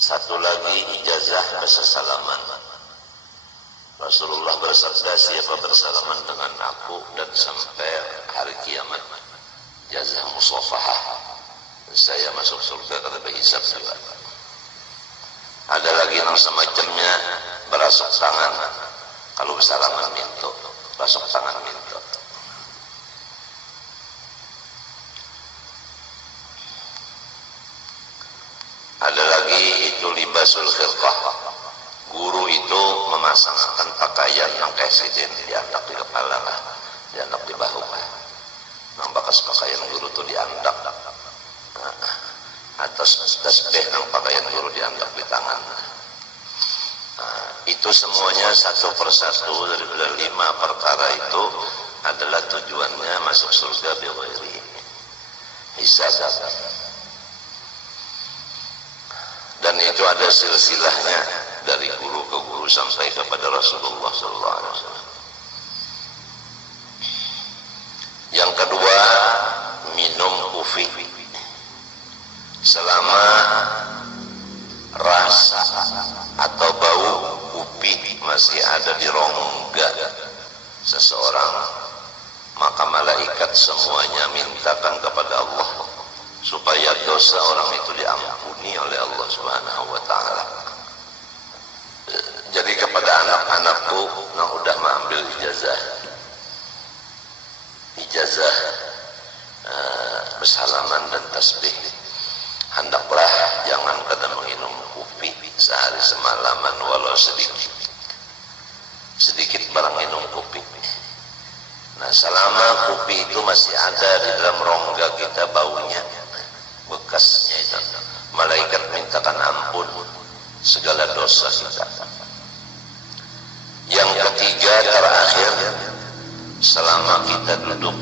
Satu lagi ijazah bersalaman. Rasulullah bersabda, siapa bersalaman dengan aku dan sampai hari kiamat, jazah musafahah, saya masuk surga kata berhisab juga. Ada lagi yang semacamnya berasuk tangan, kalau bersalaman minto, rasuk tangan minto. Ada lagi itu libasul khirqah. Guru itu memasangkan pakaian yang kayak sidin, diandak di kepala lah, diandak di bahu lah. Nang bakas pakaian guru itu diandak. Atas tasbih nang pakaian guru diandak di tangan. Itu semuanya satu persatu dari 5 perkara itu adalah tujuannya masuk surga bighairi hisab. Dan itu ada silsilahnya dari guru ke guru sampai kepada Rasulullah SAW. Yang kedua, minum kufi selama rasa atau bau kupi masih ada di rongga seseorang, maka malaikat semuanya mintakan kepada Allah supaya dosa orang itu diampuni oleh Allah Subhanahu wa ta'ala. Jadi kepada anak-anakku yang udah mengambil ijazah bersalaman dan tasbih, hendaklah jangan kada minum kopi sehari semalaman walau sedikit barang minum kopi. Nah, selama kopi itu masih ada di dalam rongga kita baunya, bekasnya itu, malaikat mintakan ampun segala dosa kita. Yang ketiga terakhir, selama kita duduk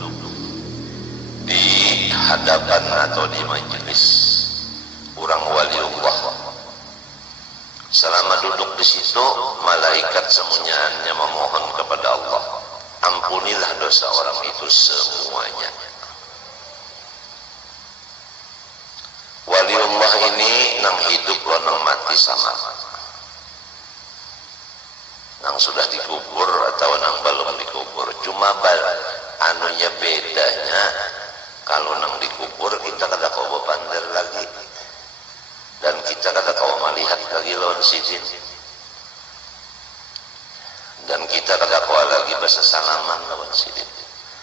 di hadapan atau di majelis orang waliullah, selama duduk di situ malaikat semuanya memohon kepada Allah, ampunilah dosa orang itu semuanya. Waliullah ini nang hidup lo nang mati sama, nang sudah dikubur atau nang belum dikubur. Cuma anunya bedanya, kalau nang dikubur kita kada kau bepander lagi, dan kita kada kau melihat lagi lawan sidin, dan kita kada kau lagi bahasa salaman lawan sidin.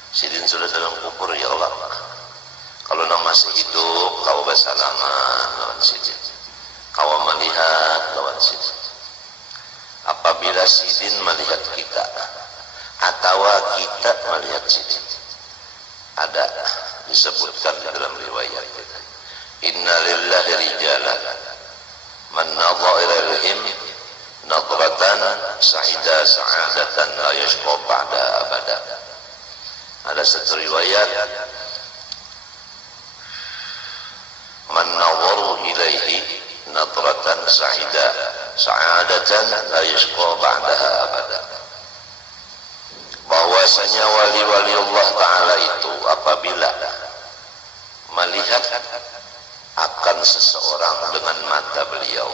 Sidin sudah dalam kubur, ya Allah. Kalau nang masih hidup, kau bersalaman lawan sidin, kau melihat lawan sidin. Apabila sidin melihat kita atau kita melihat sidin, ada disebutkan di dalam riwayat kita, inna lillahi rijalan man nadhara ilaihim nadratan sa'ida sa'adatan la yashqa ba'da abada. Ada satu riwayat, man nadharu ilaihi nadratan sa'ida sa'adatan la yashqa ba'daha abada. Bahwasanya wali-wali Allah Ta'ala itu apabila melihat akan seseorang dengan mata beliau,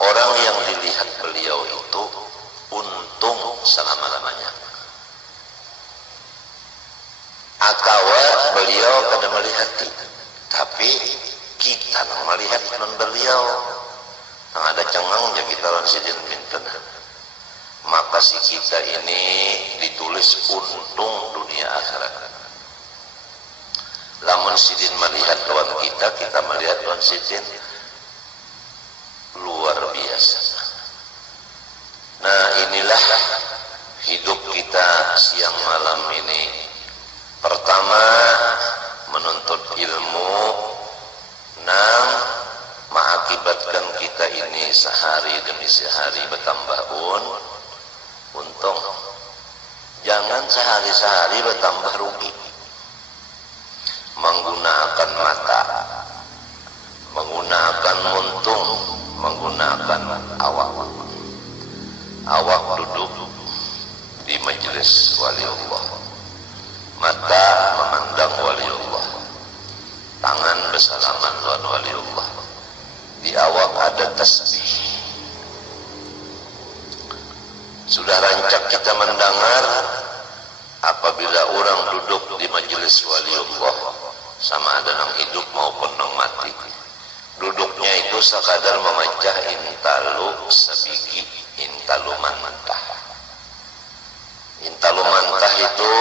orang yang dilihat beliau itu untung selama-lamanya. Akawa beliau kada melihat kita, tapi kita melihat non beliau. Yang ada cengang yang kita lansidin pinten, maka si kita ini ditulis untung dunia akhirat. Lamun sidin melihat lawan kita, kita melihat lawan sidin, luar biasa. Nah, inilah hidup kita siang malam ini. Pertama, menuntut ilmu nang mengakibatkan kita ini sehari demi sehari bertambah untung. Jangan sehari-sehari bertambah rugi. Menggunakan mata, menggunakan untung, menggunakan awak. Awak duduk di majelis waliullah, mata memandang waliullah, tangan bersalaman lawan waliullah, di awak ada tasbih. Sudah rancak kita mendengar apabila orang duduk di majelis waliullah, sama ada nang hidup maupun nang mati, duduknya itu sekadar memecah intalu sabigi, intalu mantah. Intalu mantah itu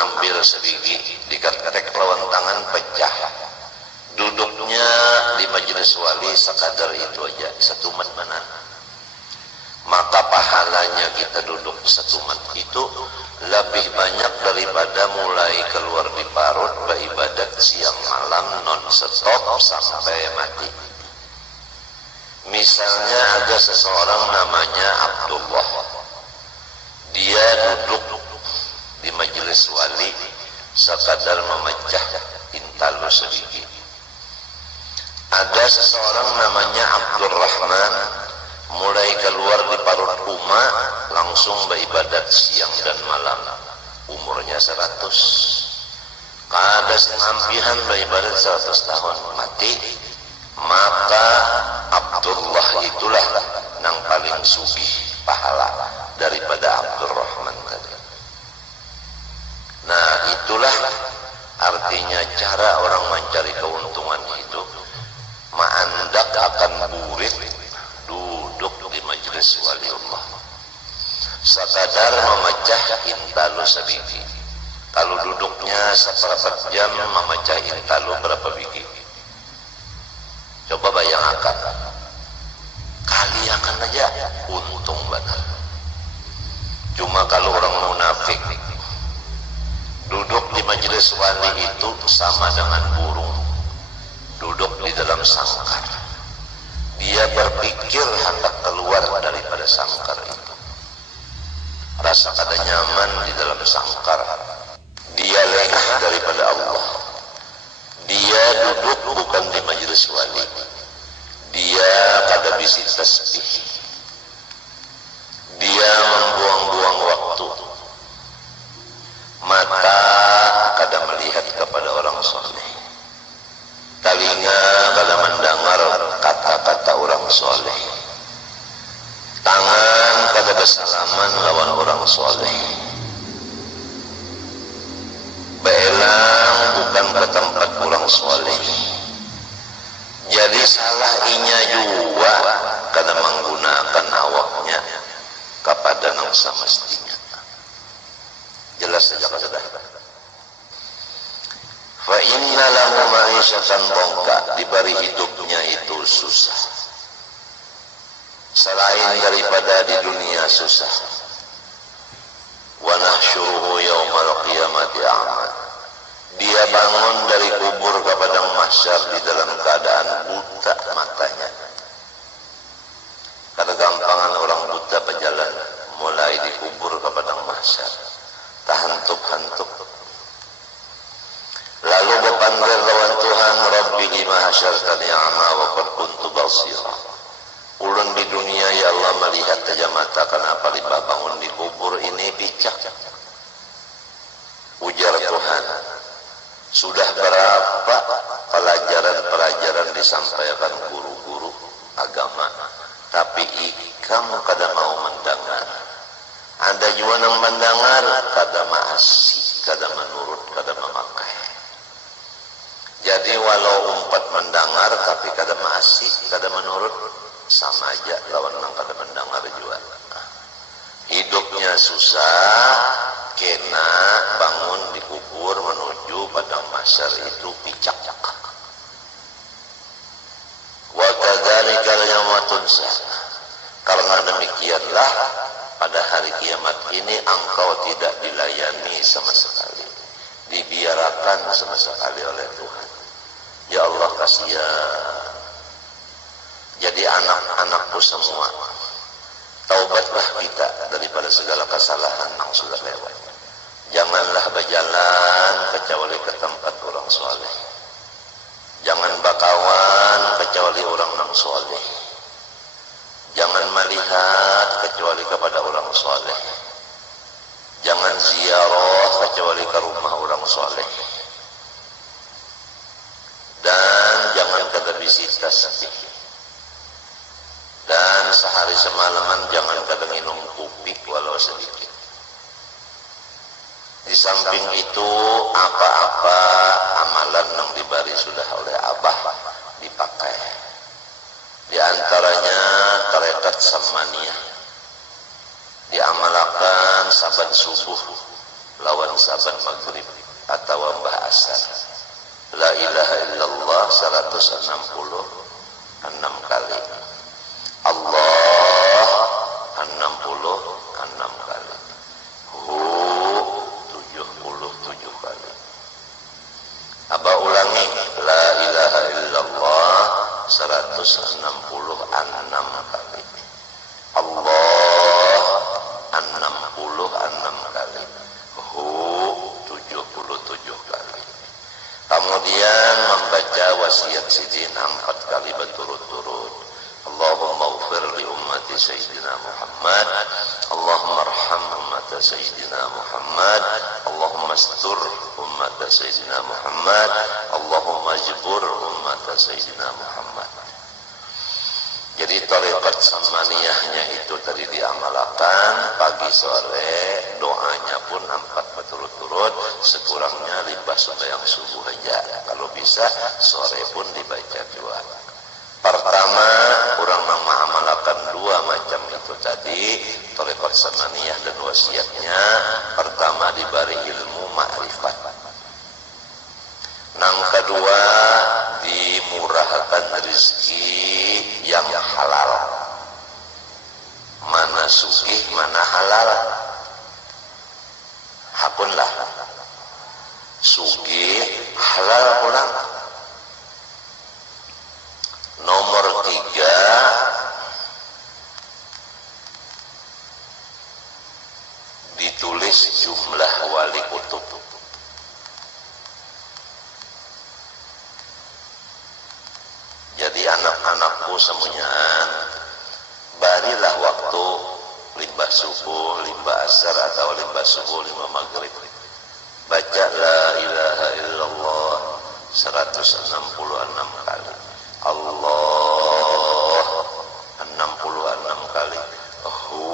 ambil sabigi, diketek lawan tangan pecah. Duduknya di majelis wali sekadar itu aja, satu mat mana. Maka pahalanya kita duduk satu mat itu lebih banyak daripada mulai keluar di parut beribadat siang malam non stop sampai mati. Misalnya ada seseorang namanya Abdullah, dia duduk di majelis wali sekadar memecah intalu sedikit. Ada seseorang namanya Abdurrahman, mulai keluar di parut uma langsung beribadat siang dan malam, umurnya 100. Kada senampihan beribadat 100 tahun mati, maka Abdullah itulah yang paling sugih pahala daripada Abdurrahman tadi. Nah, itulah artinya cara orang mencari keuntungan hidup. Ma'andak akan burit duduk di majelis waliullah sekadar memecah intalu sabigi. Kalau duduknya seperempat jam memecah intalu berapa biji? Coba bayangkan, kaliakan aja untung benar. Cuma kalau orang munafik duduk di majelis wali itu sama dengan burung duduk di dalam sangkar. Dia berpikir hendak keluar daripada sangkar itu. Rasa kada nyaman di dalam sangkar. Dia lengah daripada Allah. Dia duduk bukan di majelis wali. Dia kada bisi tasbih. Dia membuang-buang waktu. Mata kada melihat kepada orang soleh. Telinga kada mendengar kata-kata orang soleh. Tangan kada bersalaman lawan orang soleh. Beelang bukan ke tempat orang soleh. Jadi salah inya juga kada menggunakan awaknya kepada yang semestinya. Jelas saja sudah. Fa inna lahu ma'isyatan dhanka, diberi hidupnya itu susah. Selain daripada di dunia susah. Wa nahsyuruhu yaumal qiyamati a'ma. Dia bangun dari kubur ke padang mahsyar di dalam keadaan buta matanya. Kada gampangan orang buta berjalan mulai di kubur ke padang mahsyar. Tahantuk-hantuk. Lalu berpanggil lawan Tuhan, Rabbi lima hasyartani a'ma wa qad kuntu basira. Ulun di dunia ya Allah melihat saja mata, kenapa limbah bangun di kubur ini bijak. Ujar Tuhan, sudah berapa pelajaran-pelajaran disampaikan guru-guru agama, tapi ikam kada mau mendengar. Ada juga yang mendengar kada maasih, kada menurut, kada memakai. Jadi walau umpat mendengar tapi kada maasih, kada menurut, sama aja lawan nang kada mendengar juga. Hidupnya susah, kena bangun di kubur menuju padang mahsyar itu picak. Wa kadzalika yauma tunsa. Karena demikianlah pada hari kiamat ini engkau tidak dilayani sama sekali, dibiarkan sama sekali oleh Tuhan. Ya Allah kasihan. Jadi anak-anakku semua, taubatlah kita daripada segala kesalahan yang sudah lewat. Janganlah berjalan kecuali ke tempat orang soleh. Jangan bakawan kecuali orang yang soleh. Jangan melihat kecuali kepada orang soleh. Jangan ziarah kecuali ke rumah orang soleh. Dan jangan kada bisi tasbih sehari semalaman jangan kadang minum kopi walau sedikit. Di samping itu apa-apa amalan yang diberi sudah oleh Abah dipakai. Di antaranya tarekat samaniyah diamalkan saban subuh lawan saban maghrib atau mbah asar. La ilaha illallah 166 kali. Allah 66 kali. Hu 77 kali. Abah ulangi la ilaha illallah 166 kali. Allah 66 kali. Hu 77 kali. Kemudian membaca wasiat sidin 4 kali berturut-turut. Allahumma ufir li ummati Sayyidina Muhammad, Allahumma arham ummata Sayyidina Muhammad, Allahumma astur ummata Sayyidina Muhammad, Allahumma jibur ummata Sayyidina Muhammad. Jadi tarekat samaniyahnya itu tadi diamalkan pagi sore, doanya pun 4 berturut-turut, sekurangnya limbah sembahyang subuh aja. Kalau bisa sore pun dibaca 2. Pertama, orang mengamalkan 2 macam itu tadi, tarekat samaniyah dan wasiatnya. Pertama diberi ilmu ma'rifat. Yang kedua dimurahkan rezeki yang halal. Mana sugih, mana halal. Hakunlah sugih halal pulang. Nomor 3 ditulis jumlah wali kutub. Jadi anak-anakku semuanya barilah waktu limbah subuh, limbah asar atau limbah subuh, limbah maghrib, baca la ilaha illallah 166 kali. Allah 66 kali. Hu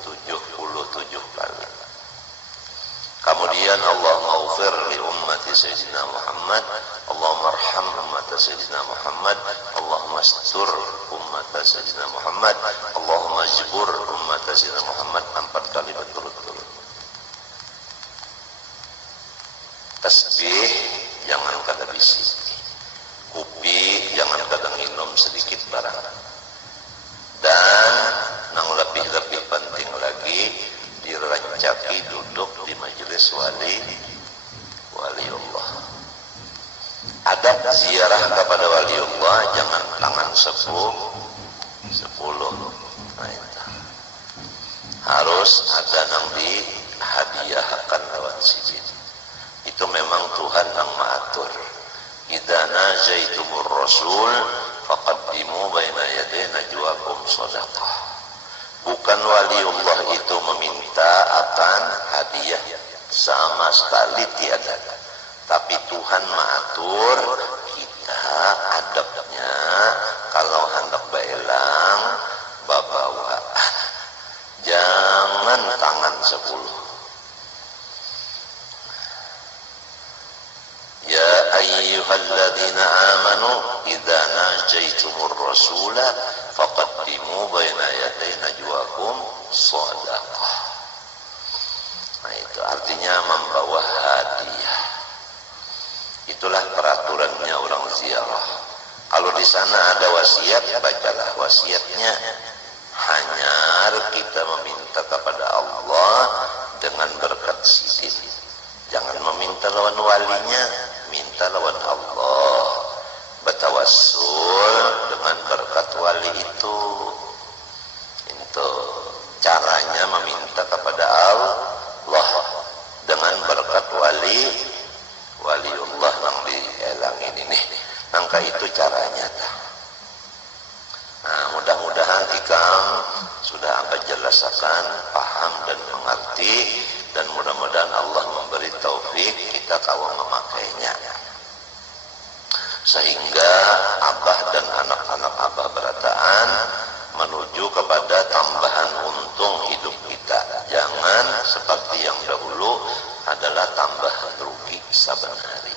77 kali. Kemudian Allahumma ufir li ummati Sayyidina Muhammad, Allahumma arham ummata Sayyidina Muhammad, Allahumma astur ummata Sayyidina Muhammad, Allahumma jibur ummata Sayyidina Muhammad 4 kali berturut-turut. Tasbih jangan kada bisik. Kopi jangan kadang minum sedikit barang. Dan yang lebih-lebih penting lagi dirancaki duduk di majelis waliullah. Adab ziarah kepada waliullah jangan tangan 10. Nah, itu. Harus ada yang dihadiahkan lewat sidin. Itu memang Tuhan yang mengatur. Idza najaitumur rasul faqaddimu baina yaday najwakum shadaqah. Bukan waliullah itu meminta akan hadiah, sama sekali tiada. Tapi Tuhan mengatur kita adabnya kalau hendak baelang babawaan. Jangan tangan 10. Ya ayyuhalladzina amanu idza najaitumur rasula faqaddimu baina yaday najwakum shadaqah. Nah, itu artinya membawa hadiah. Itulah peraturannya orang ziarah. Kalau di sana ada wasiat, bacalah wasiatnya. Hanya kita meminta kepada Allah dengan berkat sidin. Jangan meminta lawan walinya, minta lawan Allah. Bertawassul dengan berkat wali itu. Itu caranya meminta kepada Allah dengan berkat waliullah yang dielangin ini. Maka itu caranya. Nah, mudah-mudahan ikam sudah akan jelaskan, paham dan mengerti, dan mudah-mudahan Allah memberi taufik kita tahu memakainya. Sehingga abah dan anak-anak abah berataan menuju kepada tambahan untung hidup kita. Jangan seperti yang dahulu adalah tambahan rugi saban hari.